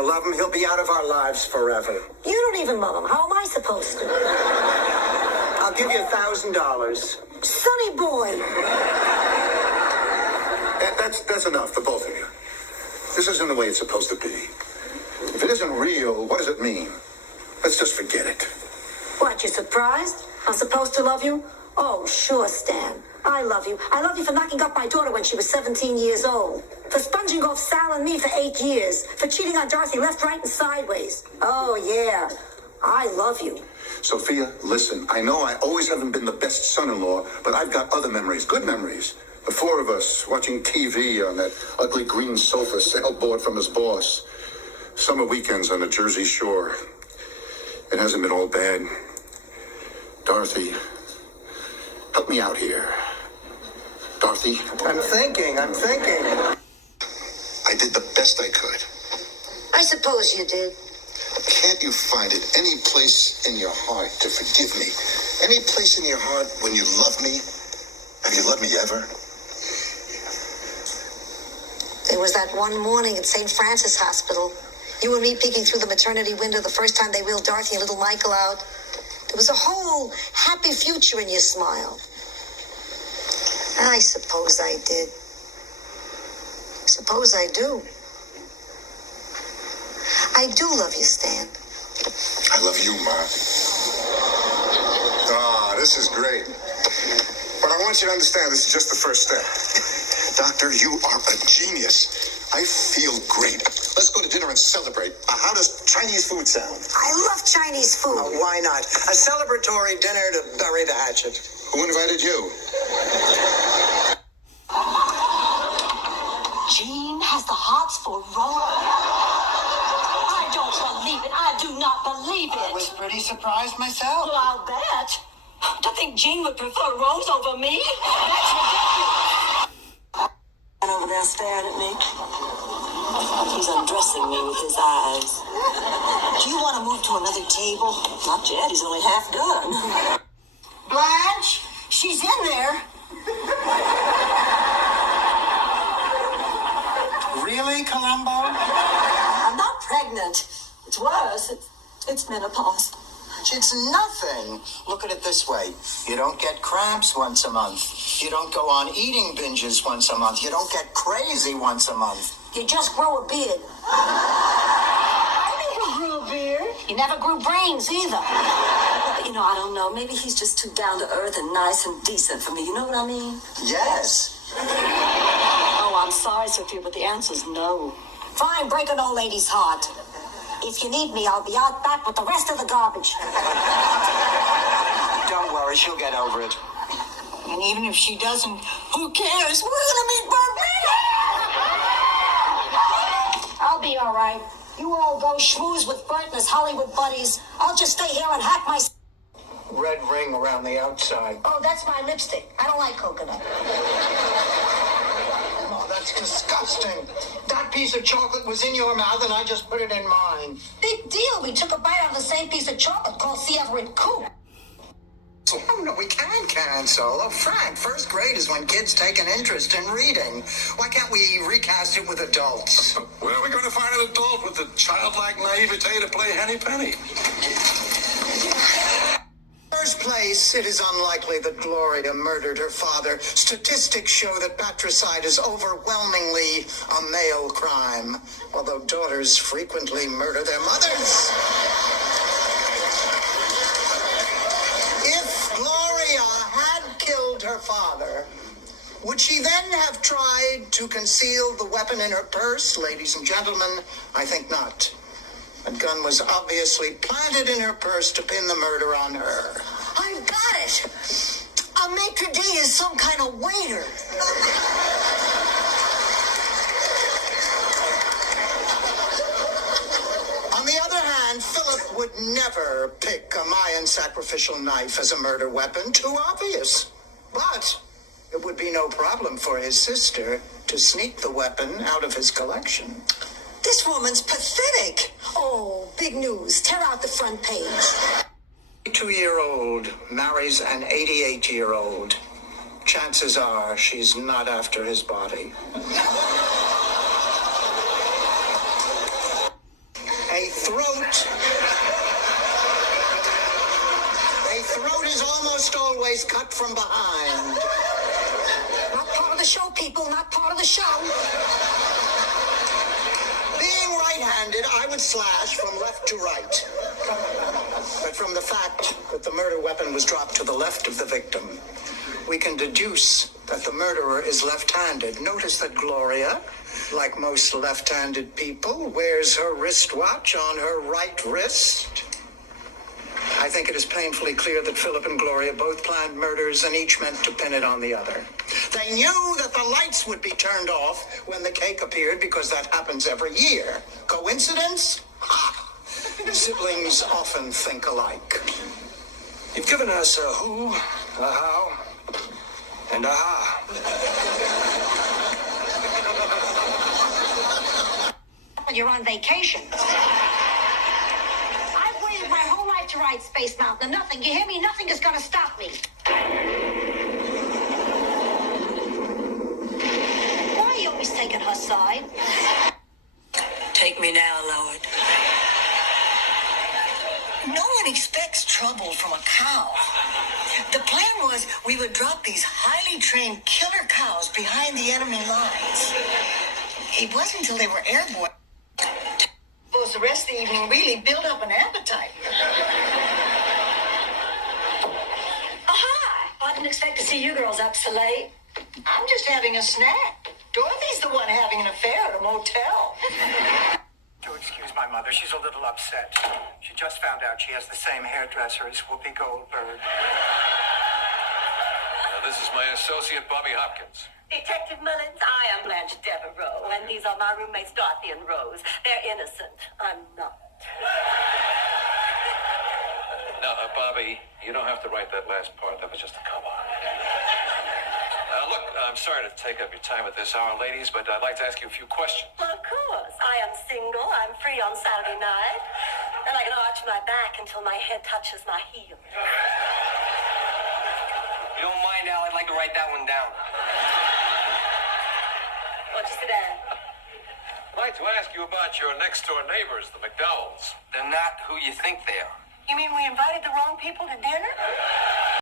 I love him. He'll be out of our lives forever. You don't even love him. How am I supposed to? I'll give you $1,000. Sonny boy. That's enough for both of you. This isn't the way it's supposed to be. If it isn't real, what does it mean? Let's just forget it. What, you surprised? I'm supposed to love you? Oh, sure, Stan. I love you. I love you for knocking up my daughter when she was 17 years old. For sponging off Sal and me for 8 years. For cheating on Dorothy left, right, and sideways. Oh, yeah. I love you. Sophia, listen, I know I always haven't been the best son-in-law, but I've got other memories, good memories. The four of us watching TV on that ugly green sofa sailboard from his boss. Summer weekends on the Jersey Shore. It hasn't been all bad. Dorothy, help me out here. Dorothy? I'm thinking. I did the best I could. I suppose you did. Can't you find it any place in your heart to forgive me? Any place in your heart when you love me? Have you loved me ever? There was that one morning at St. Francis Hospital. You and me peeking through the maternity window the first time they wheeled Dorothy and little Michael out. There was a whole happy future in your smile. I suppose I did. Suppose I do. I do love you, Stan. I love you, Ma. Ah, this is great. But I want you to understand, this is just the first step. Doctor, you are a genius. I feel great. Let's go to dinner and celebrate. How does Chinese food sound? I love Chinese food. Why not? A celebratory dinner to bury the hatchet. Who invited you? Jean has the hots for Rose. I don't believe it. I do not believe it. I was pretty surprised myself. Well, I'll bet. To think Jean would prefer Rose over me? That's ridiculous. And over there staring at me. He's undressing me with his eyes. Do you want to move to another table? Not yet. He's only half done. Blanche, she's in there. Really, Columbo? I'm not pregnant. It's worse. It's menopause. It's nothing. Look at it this way. You don't get cramps once a month. You don't go on eating binges once a month. You don't get crazy once a month. You just grow a beard. I never grew a beard. You never grew brains either. You know, I don't know. Maybe he's just too down to earth and nice and decent for me. You know what I mean? Yes. Oh, I'm sorry, Sophia, but the answer's no. Fine, break an old lady's heart. If you need me, I'll be out back with the rest of the garbage. Don't worry, she'll get over it. And even if she doesn't, who cares? We're gonna meet I'll be all right. You all go schmooze with Bert and his Hollywood buddies. I'll just stay here and hack my... Red ring around the outside. Oh, that's my lipstick. I don't like coconut. Oh, that's disgusting. That piece of chocolate was in your mouth and I just put it in mine. Big deal. We took a bite out of the same piece of chocolate called C. Everett Koop. Oh, no, we can't cancel. Oh, Frank, first grade is when kids take an interest in reading. Why can't we recast it with adults? Where are we going to find an adult with the childlike naivete to play Henny Penny? First place, it is unlikely that Gloria murdered her father. Statistics show that patricide is overwhelmingly a male crime, although daughters frequently murder their mothers. If Gloria had killed her father, would she then have tried to conceal the weapon in her purse? Ladies and gentlemen, I think not. A gun was obviously planted in her purse to pin the murder on her. I've got it. A maitre d' is some kind of waiter. On the other hand, Philip would never pick a Mayan sacrificial knife as a murder weapon. Too obvious. But it would be no problem for his sister to sneak the weapon out of his collection. This woman's pathetic. Oh, big news. Tear out the front page. 82-year-old marries an 88-year-old. Chances are she's not after his body. always cut from behind. Not part of the show, people, not part of the show. Being right-handed, I would slash from left to right. But from the fact that the murder weapon was dropped to the left of the victim, we can deduce that the murderer is left-handed. Notice that Gloria, like most left-handed people, wears her wristwatch on her right wrist. I think it is painfully clear that Philip and Gloria both planned murders and each meant to pin it on the other. They knew that the lights would be turned off when the cake appeared because that happens every year. Coincidence? Ha! Siblings often think alike. You've given us a who, a how, and a ha. You're on vacation. I've waited my whole life to ride Space Mountain. Nothing, you hear me? Nothing is gonna stop me. Why are you always taking her side? Take me now, Lord. No one expects trouble from a cow. The plan was we would drop these highly trained killer cows behind the enemy lines. It wasn't until they were airborne. Was the rest of the evening really build up an appetite. Oh, hi. I didn't expect to see you girls up so late. I'm just having a snack. Dorothy's the one having an affair at a motel. Do excuse my mother. She's a little upset. She just found out she has the same hairdresser as Whoopi Goldberg. This is my associate, Bobby Hopkins. Detective Mullins, I am Blanche Devereaux, and these are my roommates, Dorothy and Rose. They're innocent. I'm not. No, Bobby, you don't have to write that last part. That was just a cover. Look, I'm sorry to take up your time at this hour, ladies, but I'd like to ask you a few questions. Well, of course. I am single. I'm free on Saturday night. And I can arch my back until my head touches my heel. You don't mind, Al? I'd like to write that one down. Won't you sit down? I'd like to ask you about your next-door neighbors, the McDowells. They're not who you think they are. You mean we invited the wrong people to dinner?